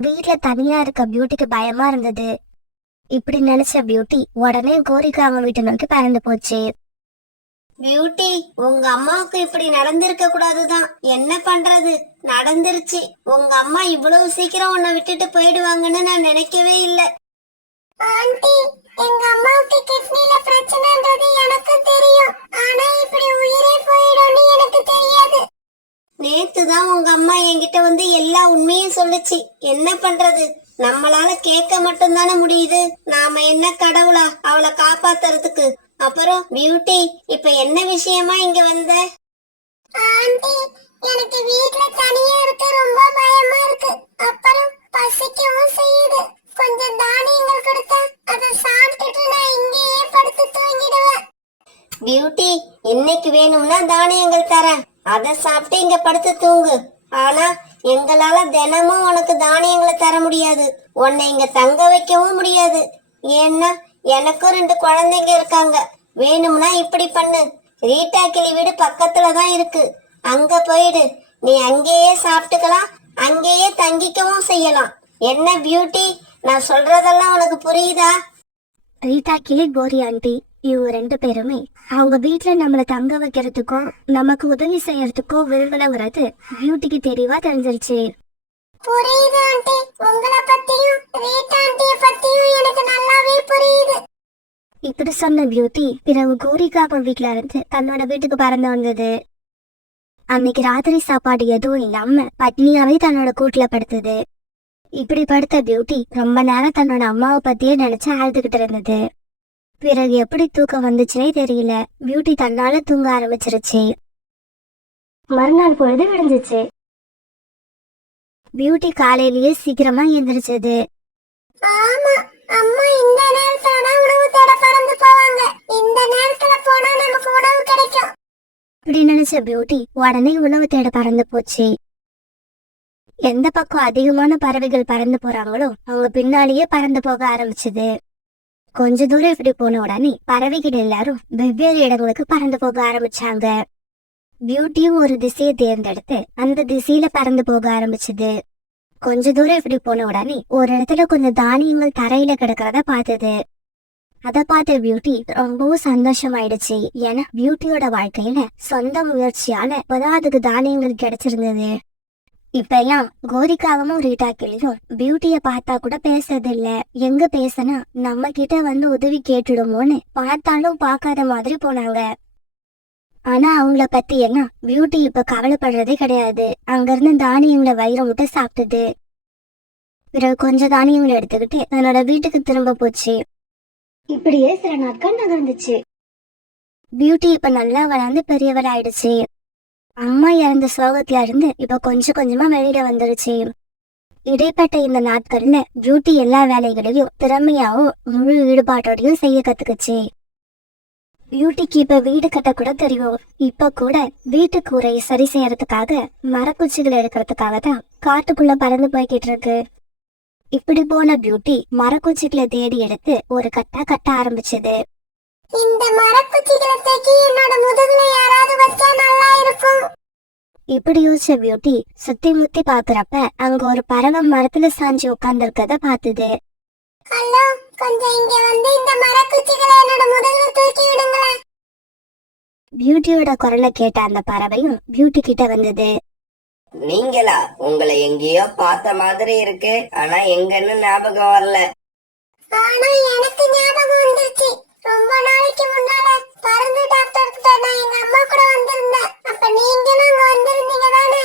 வீட்டுல தனியா இருக்க பியூட்டிக்கு பயமா இருந்தது. இப்படி நினைச்ச பியூட்டி உடனே கோரிக்கா அவங்க வீட்டை நோக்கி பறந்து போச்சு. பியூட்டி, உங்க அம்மாவுக்கு இப்படி நடந்திருக்க கூடாதுதான். என்ன பண்றது, நடந்துருச்சு. உங்க அம்மா இவ்வளவு சீக்கிரம் உன்னை விட்டுட்டு போயிடுவாங்கன்னு நான் நினைக்கவே இல்ல. ஆண்டி, எங்க அம்மாவுக்கு கிட்னில பிரச்சனைன்றது எனக்கு தெரியும். ஆனா இப்படி உயிரே போயிடும்னு எனக்கு தெரியாது. நேத்து தான் உங்க அம்மா என்கிட்ட வந்து எல்லா உண்மையும் சொல்லுச்சு. என்ன பண்றது, நம்மளால கேட்க மட்டும்தானே முடியுது. நாம என்ன கடவுளா அவளை காப்பாத்துறதுக்கு? அப்புறம் பியூட்டி, இப்ப என்ன விஷயமா இங்க வந்த? ஆண்டி, எனக்கு வீட்ல தனியா இருக்க ரொம்ப பயமா இருக்கு. அப்புறம் பசிக்கவும் செய்யுது. கொஞ்சம் தானியங்கள் கொடுத்தா அதை சாப்பிட்டுட்டு நான் இங்கேயே படுத்து தூங்கிடுவேன். பியூட்டி, இன்னைக்கு வேணும்னா தானியங்கள் தரேன். அதை சாப்பிட்டு இங்க படுத்து தூங்கு. ஆனா எங்களால தினமும் உனக்கு தானியங்களை தர முடியாது. உன்னை இங்க தங்க வைக்கவும் முடியாது. ஏன்னா எனக்கும் 2 குழந்தைங்க இருக்காங்க. வேணும்னா இப்படி பண்ணு, ரீட்டா கிளி வீடு பக்கத்துல தான் இருக்கு. அங்க போயிடு. நீ அங்கேயே சாப்பிட்டுக்கலாம், அங்கேயே தங்கிக்கவும் செய்யலாம். என்ன பியூட்டி, நான் சொல்றதெல்லாம் உனக்கு புரியுதா? ரீட்டா கிளி, கோரி ஆண்டி இவங்க 2 பேருமே அவங்க வீட்டுல நம்மள தங்க வைக்கிறதுக்கும் நமக்கு உதவி செய்யறதுக்கோ விரும்பலங்கிறது பியூட்டிக்கு தெளிவா தெரிஞ்சிருச்சு. புரியுது ஆண்டி, உங்களை பத்தியும் ரீட்டா ஆண்டிய பத்தியும் எனக்கு நல்லாவே புரியுது. இப்படி சொன்ன பியூட்டி பிறகு கோரிக்காக வீட்டுல இருந்து தன்னோட வீட்டுக்கு பறந்து வந்தது. அன்னைக்கு ராத்திரி சாப்பாடு எதுவும் இல்லாம பட்னியாவே தன்னோட கூட்டுல படுத்தது. இப்படி படுத்த பியூட்டி ரொம்ப நேரம் தன்னோட அம்மாவை பத்தியே நினைச்சு அழுதுகிட்டு இருந்தது. பிறகு எப்படி தூக்கம் வந்துச்சுனே தெரியல. பியூட்டி தன்னால தூங்க ஆரம்பிச்சிருச்சு. மறுநாள் பொழுது விடிஞ்சிச்சு. பியூட்டி காலையிலேயே சீக்கிரமா எந்திரிச்சது. ஆமா, அம்மா இந்த நேரத்துல தான் உணவு தேட பறந்து போவாங்க. இந்த நேரத்துல போனா நமக்கு உணவு கிடைக்கும். இப்படி நினைச்ச பியூட்டி உடனே உணவு தேட பறந்து போச்சு. எந்த பக்கம் அதிகமான பறவைகள் பறந்து போறாங்களோ அவங்க பின்னாலேயே பறந்து போக ஆரம்பிச்சது. கொஞ்ச தூரம் இப்படி போன உடனே பறவைகள் எல்லாரும் வெவ்வேறு இடங்களுக்கு பறந்து போக ஆரம்பிச்சாங்க. பியூட்டியும் ஒரு திசையை தேர்ந்தெடுத்து அந்த திசையில பறந்து போக ஆரம்பிச்சது. கொஞ்ச தூரம் இப்படி போன உடனே ஒரு இடத்துல கொஞ்சம் தானியங்கள் தரையில கிடக்கிறத பார்த்தது. அத பார்த்த பியூட்டி ரொம்பவும் சந்தோஷமாயிடுச்சு. ஏன்னா பியூட்டியோட வாழ்க்கையில சொந்த முயற்சியால இப்பதான் அதுக்கு தானியங்கள் கிடைச்சிருந்தது. இப்ப எல்லாம் கோரிக்காகவும் ரீட்டா கிளியும் பியூட்டிய பார்த்தா கூட பேசுறது இல்ல. எங்க பேசினா நம்ம கிட்ட வந்து உதவி கேட்டுடுமோன்னு பார்த்தாலும் பார்க்காத மாதிரி போனாங்க. ஆனா அவங்கள பத்தி எல்லாம் பியூட்டி இப்ப கவலைப்படுறதே கிடையாது. அங்க இருந்து தானியங்களை வயிறு முட்டை சாப்பிட்டது. பிறகு கொஞ்சம் தானியங்களை எடுத்துக்கிட்டு தன்னோட வீட்டுக்கு திரும்ப போச்சு. இப்படியே சில நாட்கள் நகர்ந்துச்சு. பியூட்டி இப்ப நல்லா வளர்ந்து பெரியவர் ஆயிடுச்சு. அம்மா இறந்த சோகத்துல இருந்து இப்ப கொஞ்சம் கொஞ்சமா வெளியில வந்துருச்சு. இடைப்பட்ட இந்த நாட்கள்ல பியூட்டி எல்லா வேலைகளையும் திறமையாவும் முழு ஈடுபாட்டோடையும் செய்ய கத்துக்குச்சு. பியூட்டிக்கு இப்ப வீடு கட்ட கூட தெரியும். இப்ப கூட வீட்டு கூரையை சரி செய்யறதுக்காக மரக்குச்சிகள் எடுக்கிறதுக்காக தான் காட்டுக்குள்ள பறந்து போய்கிட்டு இருக்கு. இப்படி போன பியூட்டி மரக்குச்சிகளை தேடி எடுத்து ஒரு கட்டா கட்ட ஆரம்பிச்சது. இந்த மரக்குச்சிகளை தூக்கி என்னோட முதுகுல யாராவது வச்சா நல்லா இருக்கும். இப்படி யோசிச்ச பியூட்டி சுத்தி முத்தி பாக்குறப்ப அங்க ஒரு பறவை மரத்துல சாஞ்சு உட்கார்ந்து இருக்கத பார்த்தது. ஹலோ, கொஞ்சம் இங்க வந்து இந்த மரக்குச்சிகளை என்னோட முதுகுல தூக்கி விடுங்களேன். பியூட்டியோட குரலை கேட்ட அந்த பறவையும் பியூட்டி கிட்ட வந்தது. நீங்களா? உங்களை எங்கேயோ பார்த்த மாதிரி இருக்கு, ஆனா எங்கன்னு ஞாபகம் வரல. ஆனா எனக்கு ஞாபகம் வந்துருச்சு. ரொம்ப நாளைக்கு முன்னால பறந்து டாக்டர் கிட்ட நான் எங்க அம்மா கூட வந்திருந்தேன். அப்ப நீங்களும் அங்க வந்திருந்தீங்க தானே?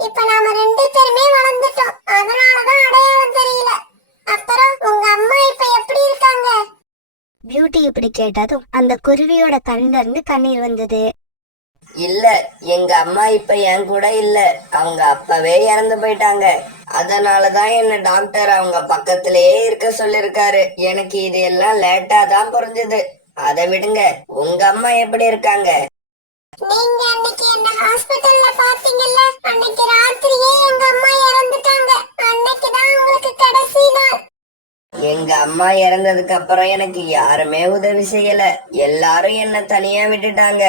இப்ப நாம 2 பேருமே வளர்ந்துட்டோம். அதனாலதான் அடையாளம் தெரியல. அப்புறம் உங்க அம்மா இப்ப எப்படி இருக்காங்க? பியூட்டி இப்படி கேட்டதும் அந்த குருவியோட கண்ல இருந்து கண்ணீர் வந்தது. இல்ல, எங்க அம்மா இப்ப என் கூட இல்ல. அவங்க அப்பவே இறந்து போயிட்டாங்க. அதனாலதான் என்ன டாக்டர் அவங்க பக்கத்திலேயே இருக்க சொல்லிருக்காரு. எனக்கு இது எல்லாம் லேட்டா தான் புரிஞ்சது. அதை விடுங்க, உங்க அம்மா எப்படி இருக்காங்க? நீங்க அன்னைக்கு என்ன ஹாஸ்பிடல்ல பாத்தீங்கல்ல, அன்னைக்கு ராத்திரியே எங்க அம்மா இறந்துட்டாங்க. அன்னைக்கு தான் உங்களுக்கு கடைசி நாள். எங்க அம்மா அம்மா இறந்ததுக்கு அப்புறம் எனக்கு யாருமே உதவி செய்யல. எல்லாரும் என்ன தனியா விட்டுட்டாங்க.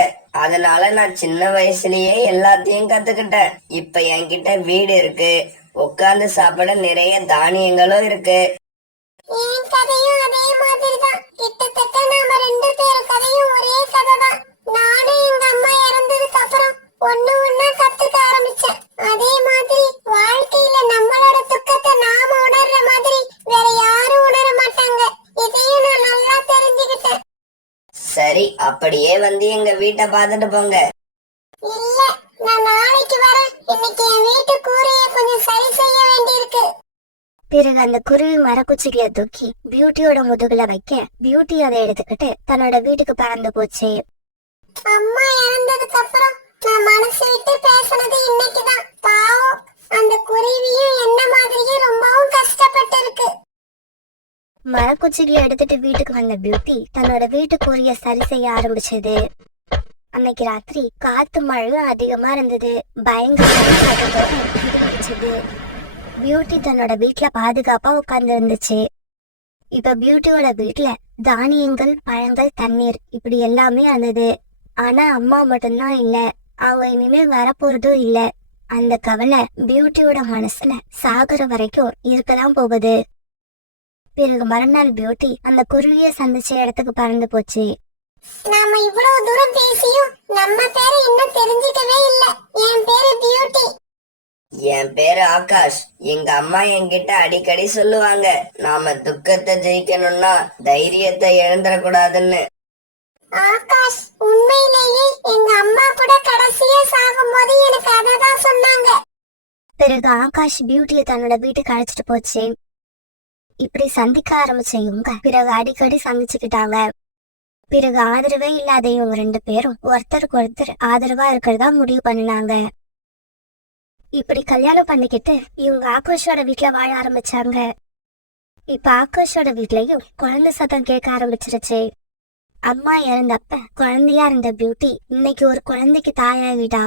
அதனால நான் சின்ன வயசுலயே எல்லாத்தையும் கத்துக்கிட்டேன். இப்ப என்கிட்ட வீடு இருக்கு, உட்கார்ந்து சாப்பிட நிறைய தானியங்களும் இருக்கு. என் கதையும் அதே மாதிரிதான். கிட்டத்தட்ட நாம 2 பேர் கதையும் ஒரே கதை தான். நானும் எங்க அம்மா இறந்ததுக்கு அப்புறம் ஒண்ணு ஒண்ணா கத்துக்க ஆரம்பிச்சேன். அதே மாதிரி வாழ்க்கையில நம்மளோட துக்கத்தை நாம உணர்ற மாதிரி வேற யாரும் உணர மாட்டாங்க. இதையும் நான் நல்லா தெரிஞ்சுக்கிட்டேன். சரி, அப்படியே வந்து எங்க வீட்டை பார்த்துட்டு போங்க. இல்ல, நான் நாளைக்கு வரேன். இன்னைக்கு என் வீட்டு கூரையை கொஞ்சம் சரி செய்ய வேண்டியிருக்கு. பிறகு அந்த குருவி மரக்குச்சிகளை தூக்கி பியூட்டியோட முதுகுல வைக்க பியூட்டி அதை எடுத்துக்கிட்டு தன்னோட வீட்டுக்கு பறந்து போச்சு. அம்மா இறந்ததுக்கு அப்புறம் நான் மனசு விட்டு பேசுனது இன்னைக்குதான். பாவம், அந்த குருவியும் என்ன மாதிரியே ரொம்பவும் கஷ்டப்பட்டு இருக்கு. மரக்குச்சிகளை எடுத்துட்டு வீட்டுக்கு வந்த பியூட்டி தன்னோட வீட்டு கூரைய சரி செய்ய ஆரம்பிச்சது. அன்னைக்கு ராத்திரி காத்து மழையும் அதிகமா இருந்தது. பயங்கரமான சத்தத்தோட இடி இடிச்சது. பியூட்டி தன்னோட வீட்டுல பாதுகாப்பா உட்கார்ந்து இருந்துச்சு. இப்ப பியூட்டியோட வீட்டுல தானியங்கள், பழங்கள், தண்ணீர் இப்படி எல்லாமே இருந்தது. ஆனா அம்மா மட்டும்தான் இல்ல. அவங்க இனிமே வரப்போறதும் இல்ல. அந்த கவலை பியூட்டியோட மனசுல சாகுற வரைக்கும் இருக்கதான் போகுது. பிறகு மறுநாள் பியூட்டி அந்த குருவிய சந்திச்ச இடத்துக்கு பறந்து போச்சு. நாம இவ்வளவு தூரம் பேசியும் நம்ம பேரை இன்னும் தெரிஞ்சுக்கவே இல்ல. என் பேரு பியூட்டி. என் பேரு ஆகாஷ். எங்க அம்மா என்கிட்ட அடிக்கடி சொல்லுவாங்க, நாம துக்கத்தை ஜெயிக்கணும்னா தைரியத்தை இழந்துடக்கூடாதுன்னு. ஆகாஷ், உண்மையிலேயே எங்க அம்மா கூட கடைசியா சாகும்போது எனக்கு அததான் சொன்னாங்க. பிறகு ஆகாஷ் பியூட்டியை தன்னோட வீட்டுக்கு அழைச்சிட்டு போச்சு. இப்படி சந்திக்க ஆரம்பிச்ச இவங்க பிறகு அடிக்கடி சந்திச்சுக்கிட்டாங்க. பிறகு ஆதரவே இல்லாத இவங்க 2 பேரும் ஒருத்தருக்கு ஒருத்தர் ஆதரவா இருக்கிறதா முடிவு பண்ணினாங்க. இப்படி கல்யாணம் பண்ணிக்கிட்டு இவங்க ஆகாஷோட வீட்டுல வாழ ஆரம்பிச்சாங்க. இப்ப ஆகாஷோட வீட்லயும் குழந்தை சத்தம் கேட்க ஆரம்பிச்சிருச்சு. அம்மா இறந்தப்ப குழந்தையா இருந்த பியூட்டி இன்னைக்கு ஒரு குழந்தைக்கு தாயாகிட்டா.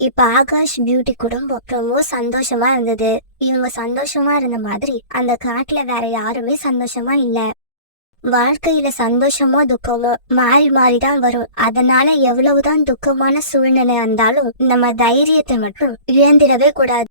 இப்ப ஆகாஷ் பியூட்டி குடும்பம் ரொம்ப சந்தோஷமா இருந்தது. இவங்க சந்தோஷமா இருந்த மாதிரி அந்த காட்டுல வேற யாருமே சந்தோஷமா இல்ல. வாழ்க்கையில சந்தோஷமோ துக்கமோ மாறி மாறிதான் வரும். அதனால எவ்வளவுதான் துக்கமான சூழ்நிலை இருந்தாலும் நம்ம தைரியத்தை மட்டும் இழந்திடவே கூடாது.